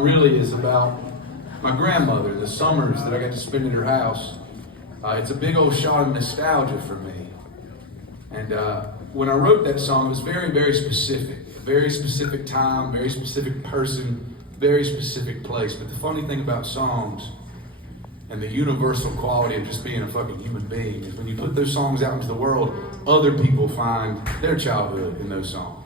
song really is about my grandmother, the summers that I got to spend at her house. It's a big old shot of nostalgia for me. And when I wrote that song, it was very, very specific. A very specific time, very specific person, very specific place. But the funny thing about songs and the universal quality of just being a fucking human being is when you put those songs out into the world, other people find their childhood in those songs.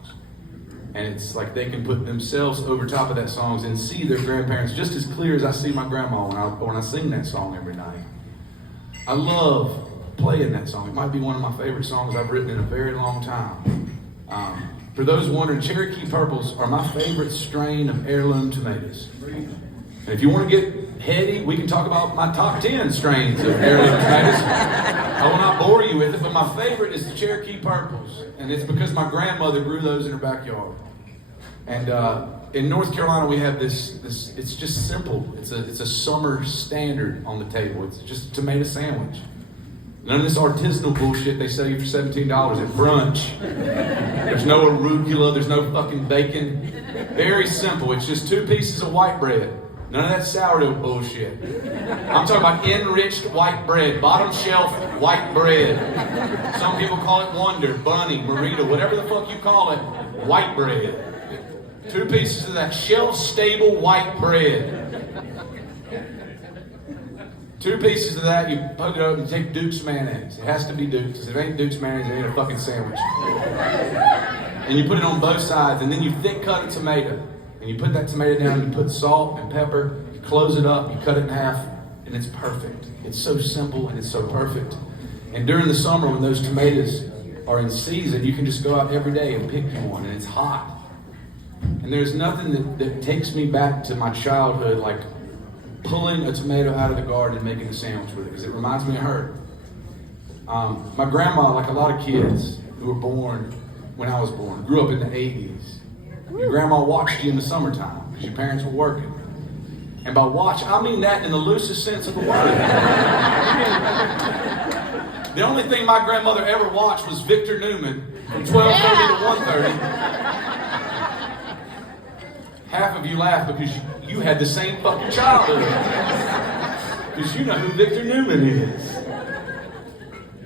And it's like they can put themselves over top of that songs and see their grandparents just as clear as I see my grandma when I sing that song every night. I love playing that song. It might be one of my favorite songs I've written in a very long time. For those wondering, Cherokee Purples are my favorite strain of heirloom tomatoes. And if you want to get heady, we can talk about my top 10 strains of heirloom tomatoes. I will not bore you with it, but my favorite is the Cherokee Purples. And it's because my grandmother grew those in her backyard. And in North Carolina, we have this. It's just simple. It's a summer standard on the table. It's just a tomato sandwich. None of this artisanal bullshit they sell you for $17 at brunch. There's no arugula. There's no fucking bacon. Very simple. It's just 2 pieces of white bread. None of that sourdough bullshit. I'm talking about enriched white bread. Bottom shelf white bread. Some people call it Wonder, Bunny, Marita, whatever the fuck you call it. White bread. 2 pieces of that shelf-stable white bread. 2 pieces of that, you poke it open and take Duke's mayonnaise. It has to be Duke's. If it ain't Duke's mayonnaise, it ain't a fucking sandwich. And you put it on both sides, and then you thick cut a tomato. And you put that tomato down, you put salt and pepper, you close it up, you cut it in half, and it's perfect. It's so simple and it's so perfect. And during the summer, when those tomatoes are in season, you can just go out every day and pick you one, and it's hot. And there's nothing that takes me back to my childhood like pulling a tomato out of the garden and making a sandwich with it, because it reminds me of her. My grandma, like a lot of kids who were born when I was born, grew up in the 80s. Your grandma watched you in the summertime because your parents were working. And by watch, I mean that in the loosest sense of the word. The only thing my grandmother ever watched was Victor Newman from 12:30 to 1:30. Half of you laugh because you had the same fucking childhood. Because you know who Victor Newman is.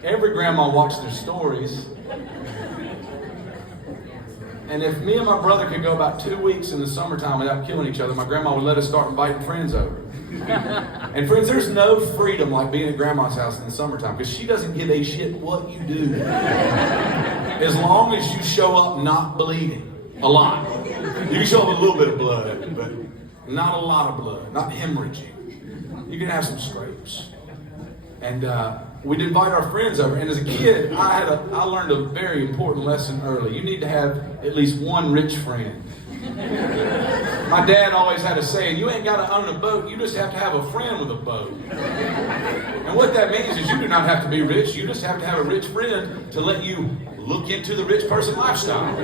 Every grandma watched their stories. And if me and my brother could go about 2 weeks in the summertime without killing each other, my grandma would let us start inviting friends over. And friends, there's no freedom like being at grandma's house in the summertime, because she doesn't give a shit what you do. As long as you show up not bleeding a lot. You can show up a little bit of blood, but not a lot of blood, not hemorrhaging. You can have some scrapes. And we'd invite our friends over. And as a kid, I learned a very important lesson early. You need to have at least one rich friend. My dad always had a saying, you ain't got to own a boat, you just have to have a friend with a boat. And what that means is you do not have to be rich, you just have to have a rich friend to let you look into the rich person lifestyle.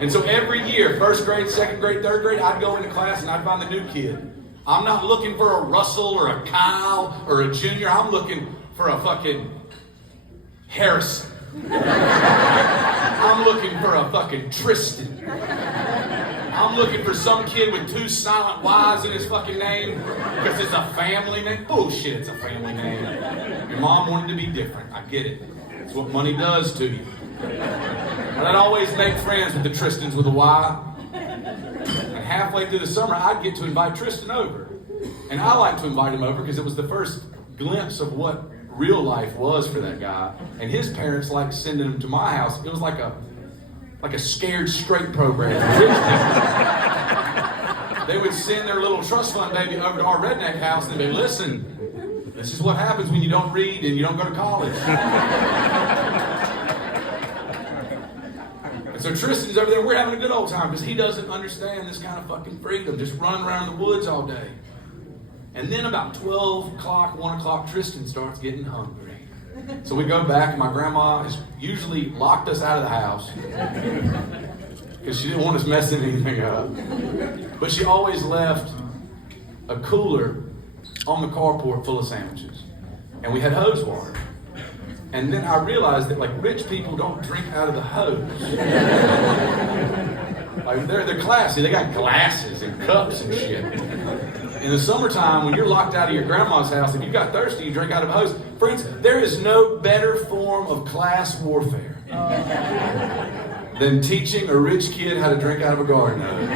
And so every year, 1st grade, 2nd grade, 3rd grade, I'd go into class and I'd find the new kid. I'm not looking for a Russell or a Kyle or a Junior. I'm looking for a fucking Harrison. I'm looking for a fucking Tristan. I'm looking for some kid with 2 silent Y's in his fucking name because it's a family name. Bullshit, it's a family name. Your mom wanted to be different. I get it. It's what money does to you. But I'd always make friends with the Tristans with a Y. And halfway through the summer, I'd get to invite Tristan over. And I like to invite him over because it was the first glimpse of what real life was for that guy. And his parents liked sending him to my house. It was like a scared straight program. They would send their little trust fund baby over to our redneck house and they'd be, listen, this is what happens when you don't read and you don't go to college. And so Tristan's over there, we're having a good old time because he doesn't understand this kind of fucking freedom, just running around in the woods all day. And then about 12 o'clock, 1 o'clock, Tristan starts getting hungry. So we go back, and my grandma has usually locked us out of the house because she didn't want us messing anything up. But she always left a cooler on the carport full of sandwiches. And we had hose water. And then I realized that like rich people don't drink out of the hose. Like they're classy. They got glasses and cups and shit. In the summertime, when you're locked out of your grandma's house, if you got thirsty, you drink out of a hose. Friends, there is no better form of class warfare than teaching a rich kid how to drink out of a garden hose.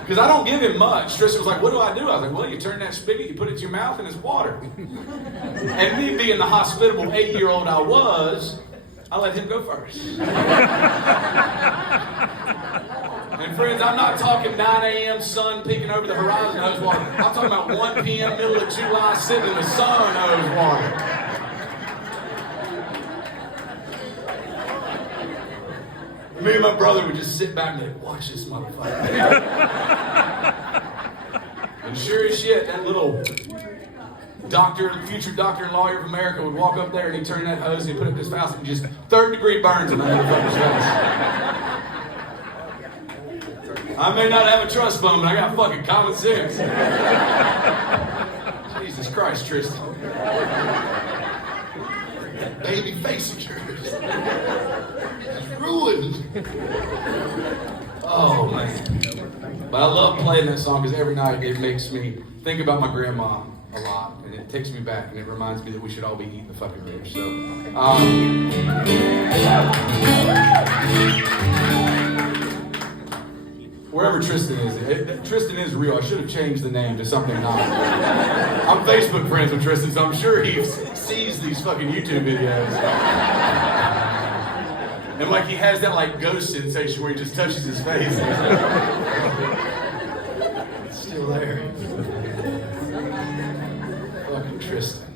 Because I don't give him much. Tristan was like, what do? I was like, well, you turn that spigot, you put it to your mouth, and it's water. And me being the hospitable 8-year-old I was, I let him go first. And friends, I'm not talking 9 a.m. sun peeking over the horizon hose water. I'm talking about 1 p.m. middle of July sitting in the sun hose water. Me and my brother would just sit back and be like, watch this motherfucker. And sure as shit, that little future doctor and lawyer of America would walk up there and he'd turn that hose and he'd put it in his mouth and just 3rd-degree burns in that motherfucker's face. I may not have a trust fund, but I got fucking common sense. Jesus Christ, Tristan. Baby face of yours. It's ruined. Oh, man. But I love playing that song because every night it makes me think about my grandma a lot. And it takes me back and it reminds me that we should all be eating the fucking rich. So, wherever Tristan is, Tristan is real. I should have changed the name to something not. I'm Facebook friends with Tristan, so I'm sure he sees these fucking YouTube videos. And like he has that like ghost sensation where he just touches his face. It's still there. Fucking Tristan.